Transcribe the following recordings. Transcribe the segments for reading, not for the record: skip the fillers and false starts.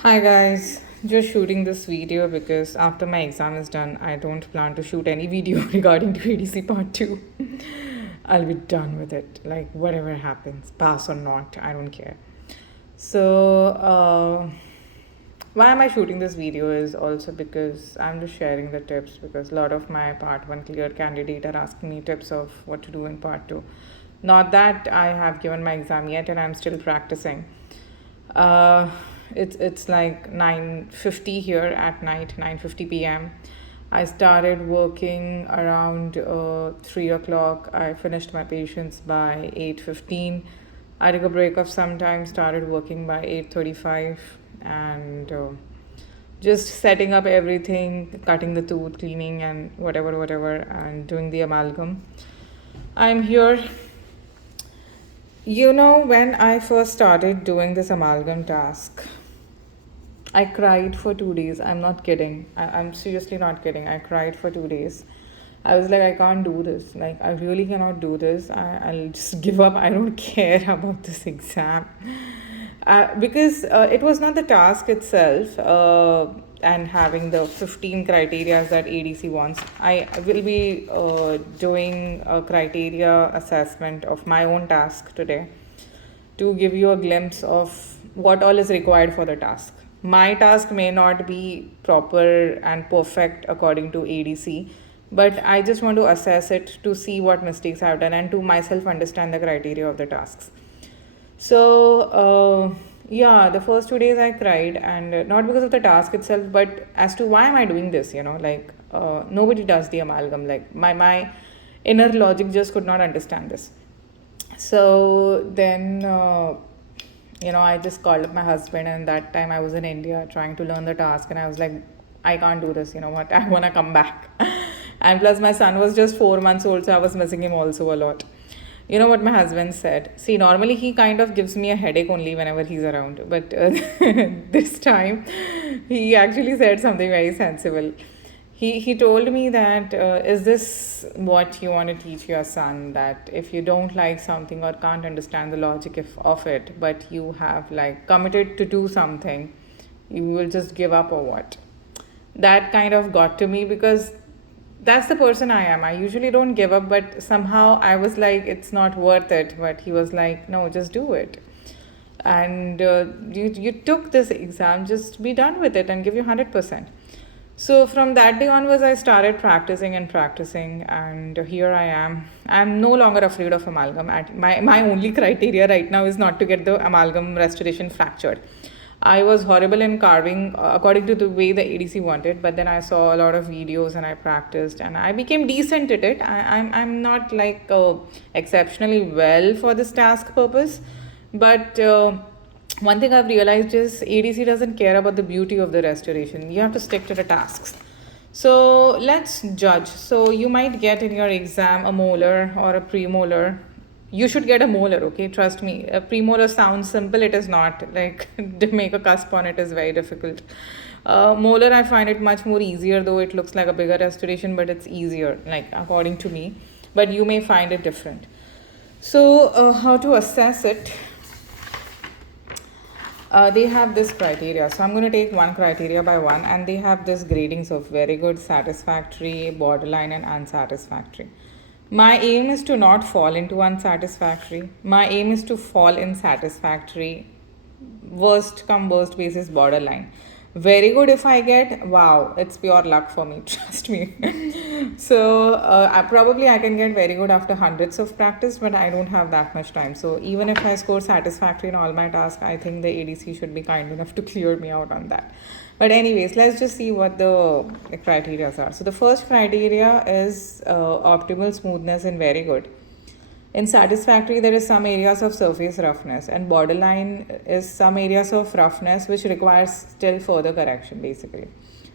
Hi guys, just shooting this video because after my exam is done, I don't plan to shoot any video regarding to ADC part 2. I'll be done with it. Like, whatever happens, pass or not, I don't care. So, why am I shooting this video is also because I'm just sharing the tips because a lot of my part 1 clear candidate are asking me tips of what to do in part 2. Not that I have given my exam yet and I'm still practicing. Uh, it's like 9:50 here at night, 9:50 p.m. I started working around 3 o'clock. I finished my patients by 8:15. I took a break of some time, started working by 8:35, and just setting up everything, cutting the tooth, cleaning, and whatever, and doing the amalgam. I'm here. When I first started doing this amalgam task, I cried for 2 days. I'm not kidding. I'm seriously not kidding. I cried for 2 days. I was like, I can't do this. Like, I really cannot do this. I'll just give up. I don't care about this exam. Because it was not the task itself and having the 15 criteria that ADC wants. I will be doing a criteria assessment of my own task today to give you a glimpse of what all is required for the task. My task may not be proper and perfect according to ADC, but I just want to assess it to see what mistakes I've done and to myself understand the criteria of the tasks. So, yeah, the first 2 days I cried, and not because of the task itself, but as to why am I doing this, like nobody does the amalgam. Like, my inner logic just could not understand this. So then, I just called up my husband, and that time I was in India trying to learn the task, and I was like, I can't do this. You know what? I want to come back. And plus, my son was just 4 months old, so I was missing him also a lot. You know what my husband said? See, normally he kind of gives me a headache only whenever he's around, but this time he actually said something very sensible. He told me that is this what you want to teach your son, that if you don't like something or can't understand the logic of it, but you have like committed to do something, you will just give up or what? That kind of got to me because that's the person I am. I usually don't give up, but somehow I was like, it's not worth it. But he was like, no, just do it. And you took this exam, just be done with it and give you 100%. So from that day onwards, I started practicing, and here I am. I'm no longer afraid of amalgam. My only criteria right now is not to get the amalgam restoration fractured. I was horrible in carving according to the way the ADC wanted, but then I saw a lot of videos and I practiced and I became decent at it. I'm not like exceptionally well for this task purpose, but one thing I've realized is ADC doesn't care about the beauty of the restoration. You have to stick to the tasks. So let's judge. So you might get in your exam a molar or a premolar. You should get a molar, okay? Trust me. A premolar sounds simple. It is not. Like, to make a cusp on it is very difficult. Molar, I find it much more easier, though it looks like a bigger restoration, but it's easier, like according to me. But you may find it different. So, how to assess it? They have this criteria. So I'm going to take one criteria by one, and they have this gradings of very good, satisfactory, borderline, and unsatisfactory. My aim is to not fall into unsatisfactory. My aim is to fall in satisfactory. Worst come worst basis borderline. Very good if I get, wow, it's pure luck for me, trust me. So I can get very good after hundreds of practice, but I don't have that much time. So even if I score satisfactory in all my tasks, I think the ADC should be kind enough to clear me out on that. But anyways, let's just see what the criteria are. So the first criteria is optimal smoothness and very good. In satisfactory, there is some areas of surface roughness, and borderline is some areas of roughness which requires still further correction, basically.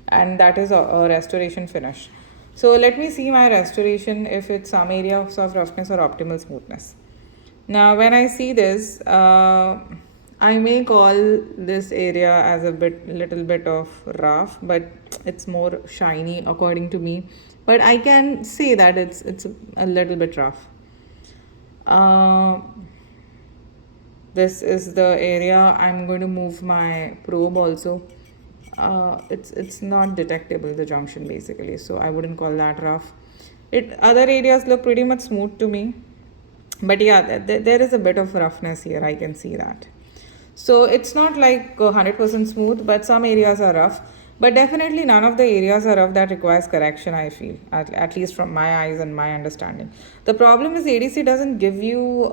And that is a restoration finish. So let me see my restoration if it's some areas of roughness or optimal smoothness. Now, when I see this, I may call this area as little bit of rough, but it's more shiny according to me. But I can say that it's a little bit rough. Uh, This is the area I'm going to move my probe also. It's not detectable, the junction basically, so I wouldn't call that rough. It other areas look pretty much smooth to me, but yeah, there is a bit of roughness here. I can see that. So it's not like 100% smooth, but some areas are rough. But definitely none of the areas are rough that requires correction, I feel, at least from my eyes and my understanding. The problem is ADC doesn't give you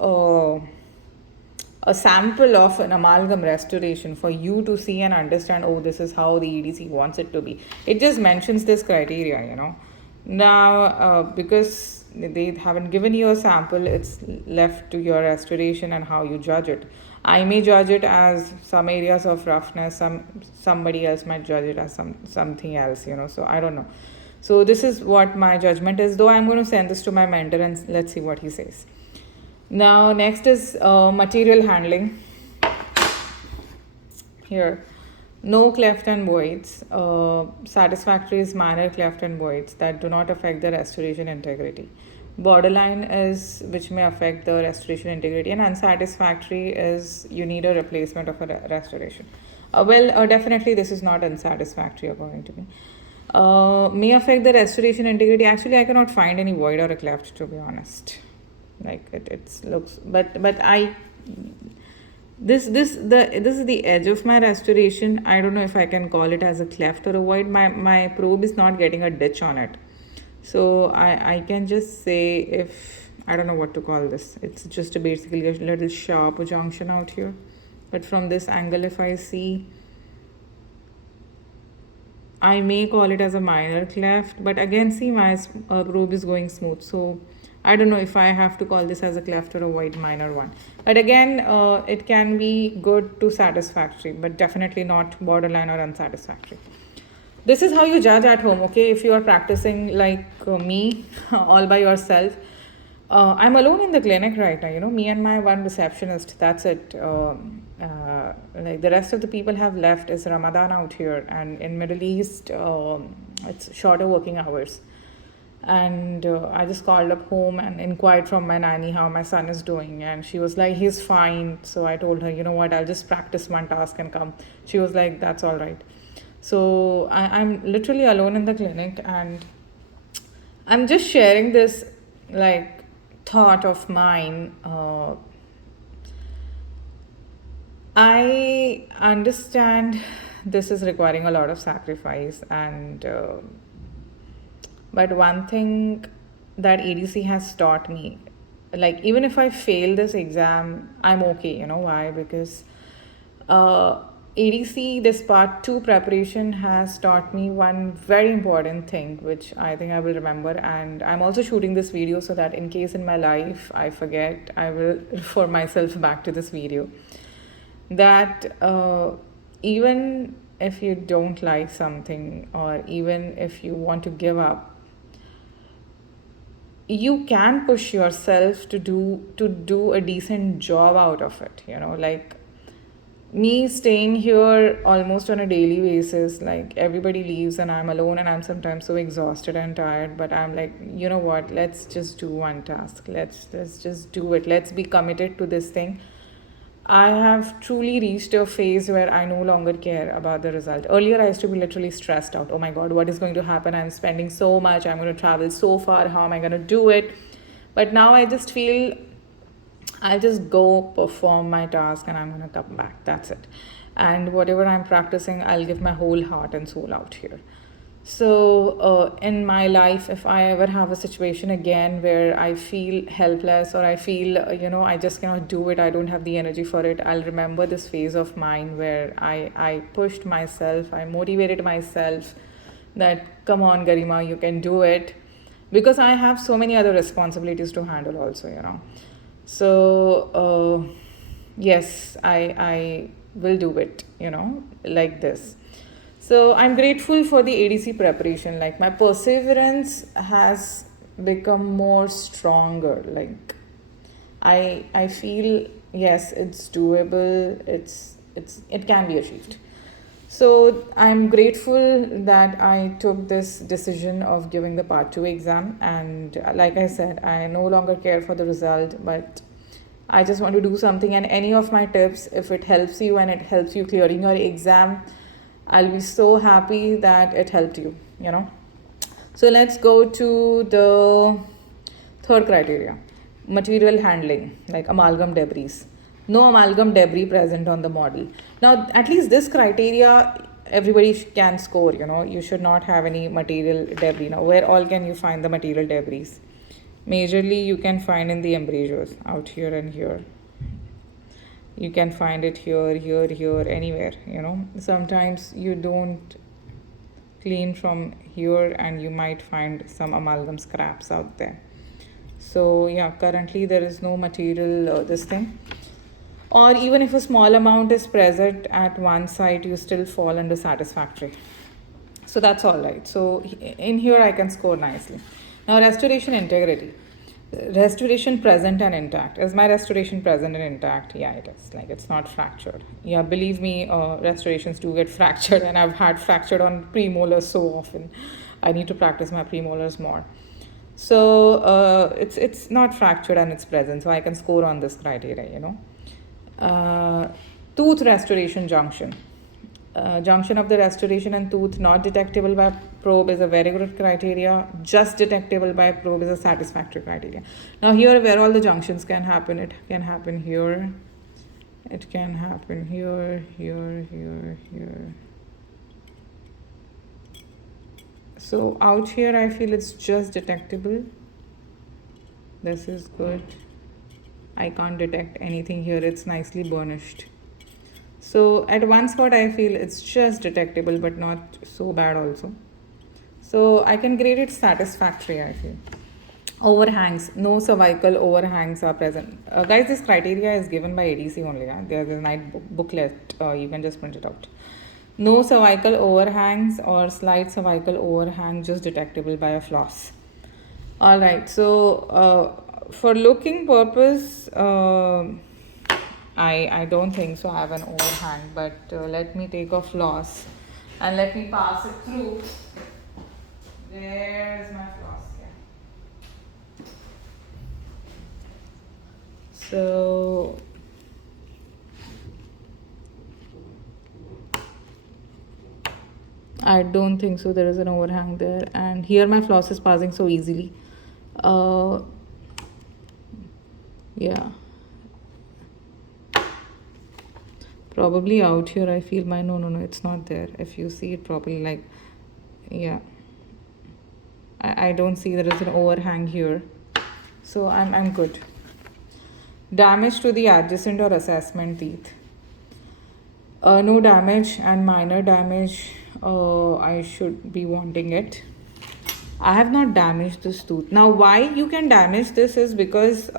a sample of an amalgam restoration for you to see and understand, oh, this is how the EDC wants it to be. It just mentions this criteria, Now, because they haven't given you a sample, it's left to your restoration and how you judge it. I may judge it as some areas of roughness, somebody else might judge it as something else, So I don't know. So this is what my judgment is, though I'm going to send this to my mentor and let's see what he says. Now, next is material handling. Here, no cleft and voids. Satisfactory is minor cleft and voids that do not affect the restoration integrity. Borderline is which may affect the restoration integrity, and unsatisfactory is you need a replacement of a restoration. Definitely this is not unsatisfactory according to me. May affect the restoration integrity. Actually, I cannot find any void or a cleft, to be honest. Like it looks, but I this is the edge of my restoration. I don't know if I can call it as a cleft or a void. My probe is not getting a ditch on it, so I can just say, if I don't know what to call this, it's just basically a little sharp junction out here. But from this angle, if I see, I may call it as a minor cleft, but again, see, my probe is going smooth, so I don't know if I have to call this as a cleft or a void minor one. But again, it can be good to satisfactory, but definitely not borderline or unsatisfactory. This is how you judge at home, okay? If you are practicing like me, all by yourself. I'm alone in the clinic right now, me and my one receptionist, that's it. Like the rest of the people have left. It's Ramadan out here, and in Middle East, it's shorter working hours. And I just called up home and inquired from my nanny how my son is doing, and she was like, he's fine. So I told her, you know what, I'll just practice one task and come. She was like, that's all right. So I'm literally alone in the clinic, and I'm just sharing this like thought of mine. I understand this is requiring a lot of sacrifice, and but one thing that EDC has taught me, like even if I fail this exam, I'm okay. You know why? Because EDC, this part 2 preparation, has taught me one very important thing, which I think I will remember. And I'm also shooting this video so that in case in my life I forget, I will refer myself back to this video. That even if you don't like something, or even if you want to give up, you can push yourself to do a decent job out of it. Like me staying here almost on a daily basis, like everybody leaves and I'm alone, and I'm sometimes so exhausted and tired, but I'm like, you know what, let's just do one task. Let's just do it. Let's be committed to this thing. I have truly reached a phase where I no longer care about the result. Earlier, I used to be literally stressed out. Oh my God, what is going to happen? I'm spending so much. I'm going to travel so far. How am I going to do it? But now I just feel I'll just go perform my task and I'm going to come back. That's it. And whatever I'm practicing, I'll give my whole heart and soul out here. So in my life, if I ever have a situation again where I feel helpless, or I feel, I just cannot do it, I don't have the energy for it, I'll remember this phase of mine where I pushed myself, I motivated myself that, come on, Garima, you can do it. Because I have so many other responsibilities to handle also. So, yes, I will do it, like this. So I'm grateful for the ADC preparation. Like my perseverance has become more stronger. Like I feel, yes, it's doable. It can be achieved. So I'm grateful that I took this decision of giving the part 2 exam. And like I said, I no longer care for the result, but I just want to do something, and any of my tips, if it helps you and it helps you clearing your exam, I'll be so happy that it helped you, you know. So let's go to the third criteria, material handling, like amalgam debris. No amalgam debris present on the model. Now, at least this criteria, everybody can score, you know. You should not have any material debris. Now, where all can you find the material debris? Majorly, you can find in the embrasures, out here and here. You can find it here, here, here, anywhere, you know. Sometimes you don't clean from here and you might find some amalgam scraps out there. So yeah, currently there is no material this thing. Or even if a small amount is present at one site, you still fall under satisfactory. So that's all right. So in here I can score nicely. Now restoration integrity. Restoration present and intact. Is my restoration present and intact? Yeah, it is. Like, it's not fractured. Yeah, believe me, restorations do get fractured, and I've had fractured on premolars so often. I need to practice my premolars more. So it's not fractured and it's present, so I can score on this criteria, you know. Tooth restoration junction. Junction of the restoration and tooth not detectable by probe is a very good criteria. Just detectable by probe is a satisfactory criteria. Now here, where all the junctions can happen, it can happen here, it can happen here, here, here, here. So out here I feel it's just detectable. This is good. I can't detect anything here, it's nicely burnished. So at one spot I feel it's just detectable, but not so bad also. So I can grade it satisfactory, I feel. Overhangs, no cervical overhangs are present. Guys, this criteria is given by ADC only. Yeah? There's a nice booklet, you can just print it out. No cervical overhangs or slight cervical overhang just detectable by a floss. Alright, so for looking purpose, I don't think so I have an overhang, but let me take a floss and let me pass it through. There's my floss. Yeah. So I don't think so there is an overhang there, and here my floss is passing so easily. Yeah, probably out here I feel my no, it's not there. If you see it properly, like, yeah, I don't see there is an overhang here, so I'm good. Damage to the adjacent or assessment teeth. No damage, and minor damage, I should be wanting it. I have not damaged this tooth. Now, why you can damage this is because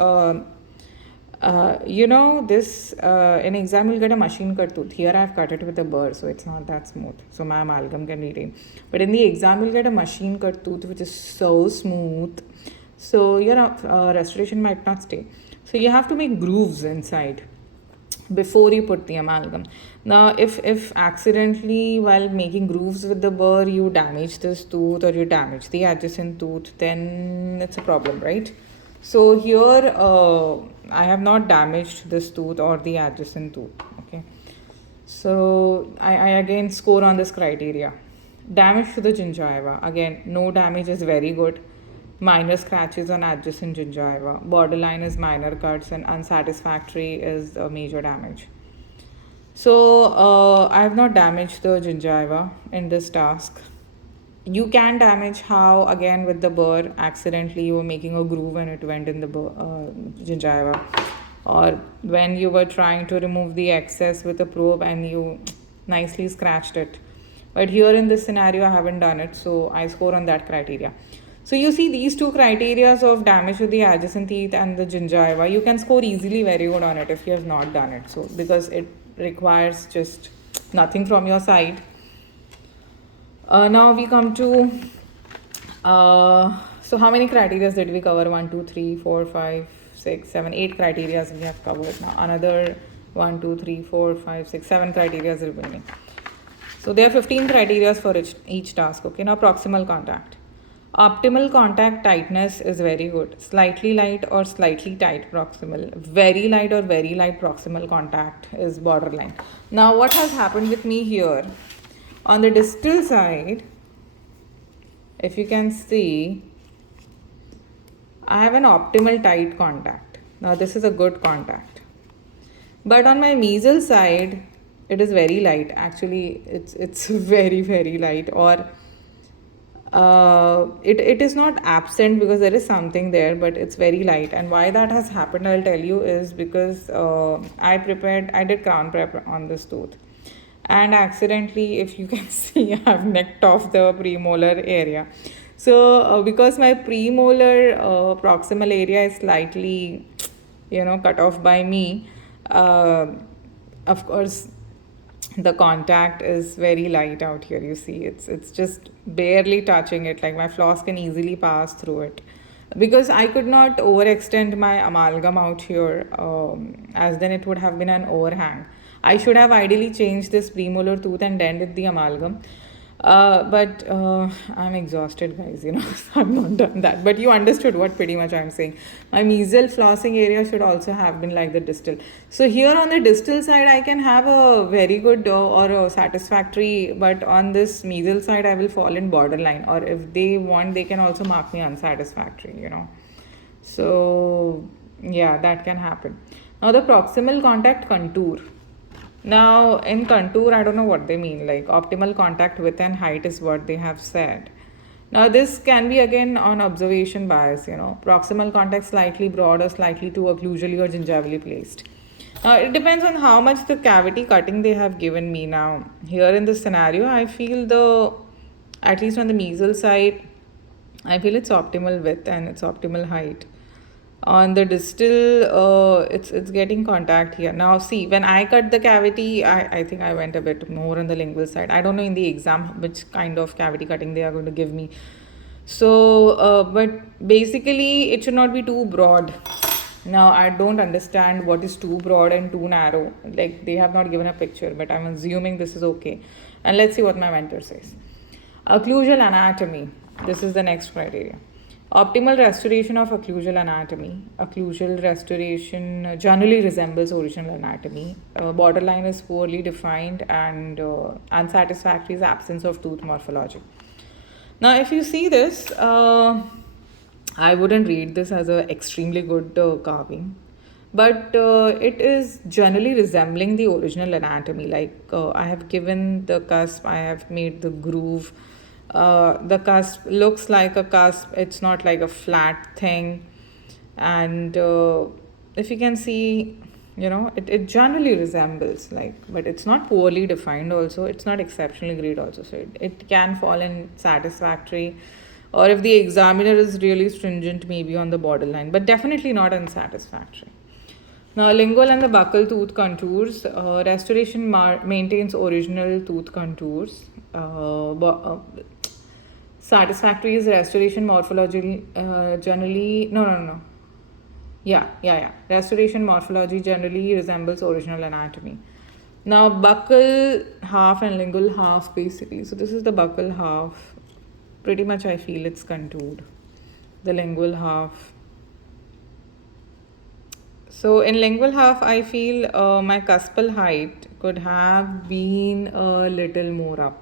you know, this in exam you'll get a machine cut tooth. Here I have cut it with a burr, so it's not that smooth, so my amalgam can retain. But in the exam you'll get a machine cut tooth which is so smooth, so your restoration might not stay. So you have to make grooves inside before you put the amalgam. Now if accidentally while making grooves with the burr you damage this tooth or you damage the adjacent tooth, then it's a problem, right? So here I have not damaged this tooth or the adjacent tooth. Okay, so I again score on this criteria. Damage to the gingiva, again no damage is very good. Minor scratches on adjacent gingiva, borderline is minor cuts, and unsatisfactory is major damage. So I have not damaged the gingiva in this task. You can damage how, again with the burr, accidentally you were making a groove and it went in the gingiva, or when you were trying to remove the excess with a probe and you nicely scratched it. But here in this scenario I haven't done it, so I score on that criteria. So you see these two criteria of damage to the adjacent teeth and the gingiva, you can score easily very good on it if you have not done it. So because it requires just nothing from your side. Now we come to, so how many criteria did we cover? 1, 2, 3, 4, 5, 6, 7, 8 criteria we have covered. Now another 1, 2, 3, 4, 5, 6, 7 criteria remaining. So there are 15 criteria for each task. Okay, now proximal contact. Optimal contact tightness is very good. Slightly light or slightly tight proximal. Very light or very light proximal contact is borderline. Now, what has happened with me here? On the distal side, if you can see, I have an optimal tight contact. Now, this is a good contact. But on my mesial side, it is very light. Actually, it's very light. Or it is not absent because there is something there, but it's very light. And why that has happened, I'll tell you, is because I did crown prep on this tooth, and accidentally, if you can see, I've necked off the premolar area. So because my premolar proximal area is slightly, cut off by me, uh, of course the contact is very light out here. You see, it's just barely touching it, like my floss can easily pass through it, because I could not overextend my amalgam out here, as then it would have been an overhang. I should have ideally changed this premolar tooth and dented the amalgam, but I'm exhausted, guys, so I've not done that. But you understood what pretty much I'm saying. My mesial flossing area should also have been like the distal. So here on the distal side, I can have a very good or a satisfactory, but on this mesial side, I will fall in borderline. Or if they want, they can also mark me unsatisfactory, So yeah, that can happen. Now the proximal contact contour. Now, in contour, I don't know what they mean. Like optimal contact width and height is what they have said. Now, this can be again on observation bias, proximal contact slightly broad or slightly too occlusally or gingivally placed. Now, it depends on how much the cavity cutting they have given me. Now, here in this scenario, I feel at least on the mesial side, I feel it's optimal width and it's optimal height. On the distal, it's getting contact here. Now see, when I cut the cavity, I think I went a bit more on the lingual side. I don't know in the exam which kind of cavity cutting they are going to give me. So but basically it should not be too broad. Now I don't understand what is too broad and too narrow. Like they have not given a picture, but I'm assuming this is okay. And let's see what my mentor says. Occlusal anatomy. This is the next criteria. Optimal restoration of occlusal anatomy. Occlusal restoration generally resembles original anatomy. Borderline is poorly defined, and unsatisfactory is absence of tooth morphology. Now, if you see this, I wouldn't rate this as an extremely good carving, but it is generally resembling the original anatomy. Like I have given the cusp, I have made the groove. The cusp looks like a cusp, it's not like a flat thing. And if you can see, it generally resembles, like, but it's not poorly defined also, it's not exceptionally great also. So it can fall in satisfactory, or if the examiner is really stringent, maybe on the borderline, but definitely not unsatisfactory. Now, lingual and the buccal tooth contours. Restoration maintains original tooth contours. Satisfactory is restoration morphology generally. No. Yeah. Restoration morphology generally resembles original anatomy. Now, buccal half and lingual half basically. So, this is the buccal half. Pretty much I feel it's contoured. The lingual half. So in lingual half, I feel my cuspal height could have been a little more up.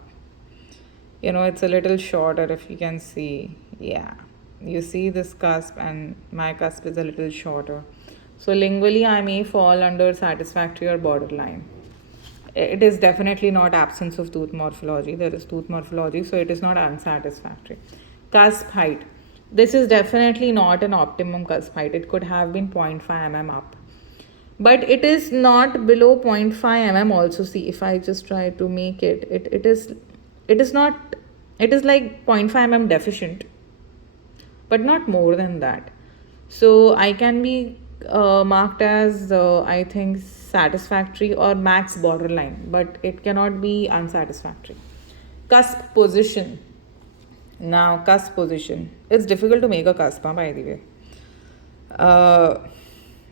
It's a little shorter if you can see. Yeah, you see this cusp and my cusp is a little shorter. So lingually, I may fall under satisfactory or borderline. It is definitely not absence of tooth morphology. There is tooth morphology, so it is not unsatisfactory. Cusp height. This is definitely not an optimum cusp height. It could have been 0.5 mm up. But it is not below 0.5 mm also. See, if I just try to make it is not, it is like 0.5 mm deficient, but not more than that. So I can be marked as, I think, satisfactory or max borderline, but it cannot be unsatisfactory. Cusp position. Now, cusp position. It's difficult to make a cusp, by the way.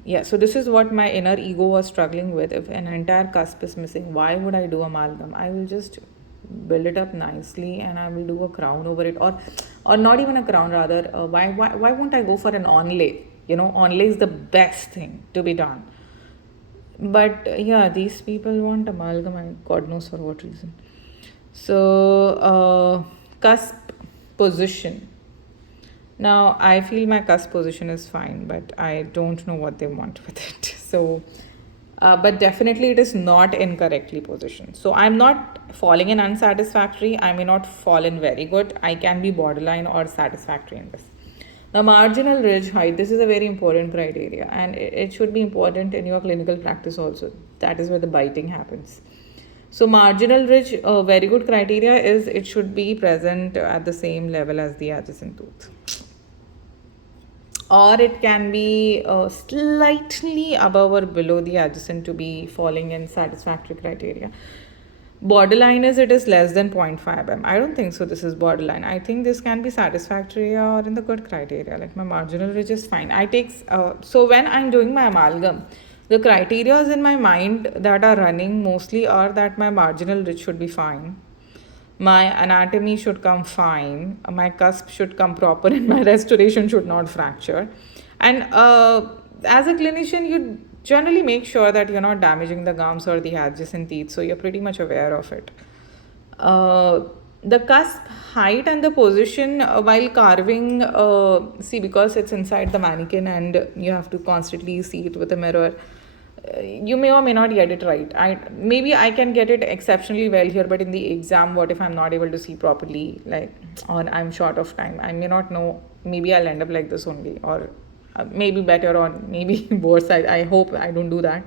Yeah, so this is what my inner ego was struggling with. If an entire cusp is missing, why would I do amalgam? I will just build it up nicely, and I will do a crown over it, or not even a crown, rather. Why won't I go for an onlay? You know, onlay is the best thing to be done. But yeah, these people want amalgam, God knows for what reason. So, cusp position. Now, I feel my cusp position is fine, but I don't know what they want with it. So, but definitely it is not incorrectly positioned. So, I'm not falling in unsatisfactory. I may not fall in very good. I can be borderline or satisfactory in this. Now, marginal ridge height, this is a very important criteria, and it should be important in your clinical practice also. That is where the biting happens. So, marginal ridge, very good criteria is it should be present at the same level as the adjacent tooth, or it can be slightly above or below the adjacent to be falling in satisfactory criteria. Borderline is it is less than 0.5 mm. I don't think so this is borderline. I think this can be satisfactory or in the good criteria. Like my marginal ridge is fine. So when I'm doing my amalgam, the criteria in my mind that are running mostly are that my marginal ridge should be fine, my anatomy should come fine, my cusp should come proper, and my restoration should not fracture. And as a clinician, you generally make sure that you're not damaging the gums or the adjacent teeth, so you're pretty much aware of it. Uh, the cusp height and the position while carving, see, because it's inside the mannequin and you have to constantly see it with a mirror, you may or may not get it right. I can get it exceptionally well here, but in the exam, what if I'm not able to see properly, like, or I'm short of time? I may not know. Maybe I'll end up like this only, or maybe better, or maybe worse. I hope I don't do that.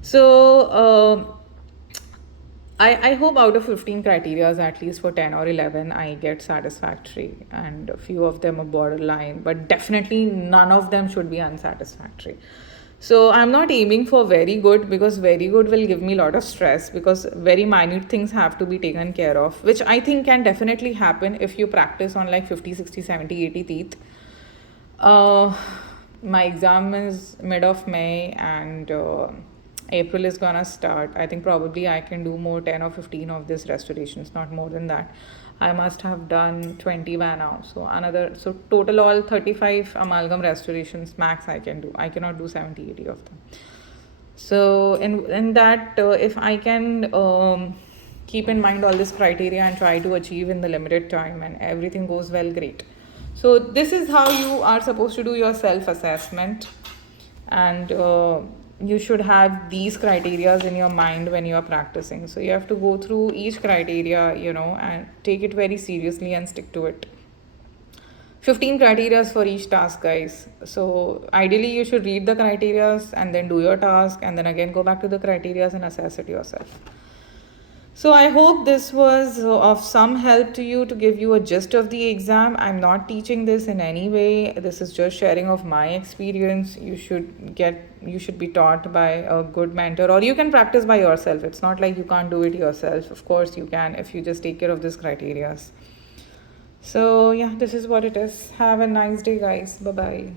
So I hope out of 15 criterias, at least for 10 or 11, I get satisfactory, and a few of them are borderline, but definitely none of them should be unsatisfactory. So I'm not aiming for very good, because very good will give me a lot of stress, because very minute things have to be taken care of, which I think can definitely happen if you practice on like 50, 60, 70, 80 teeth. My exam is mid of May, and April is gonna start. I think probably I can do more 10 or 15 of these restorations, not more than that. I must have done 20 by now. So total all 35 amalgam restorations max I can do. I cannot do 70, 80 of them. So in that, if I can keep in mind all this criteria and try to achieve in the limited time and everything goes well, great. So this is how you are supposed to do your self-assessment, and you should have these criterias in your mind when you are practicing. So you have to go through each criteria, and take it very seriously and stick to it. 15 criterias for each task, guys. So ideally you should read the criterias and then do your task, and then again go back to the criterias and assess it yourself. So I hope this was of some help to you, to give you a gist of the exam. I'm not teaching this in any way. This is just sharing of my experience. You should be taught by a good mentor, or you can practice by yourself. It's not like you can't do it yourself. Of course you can, if you just take care of these criteria. So yeah, this is what it is. Have a nice day, guys. Bye bye.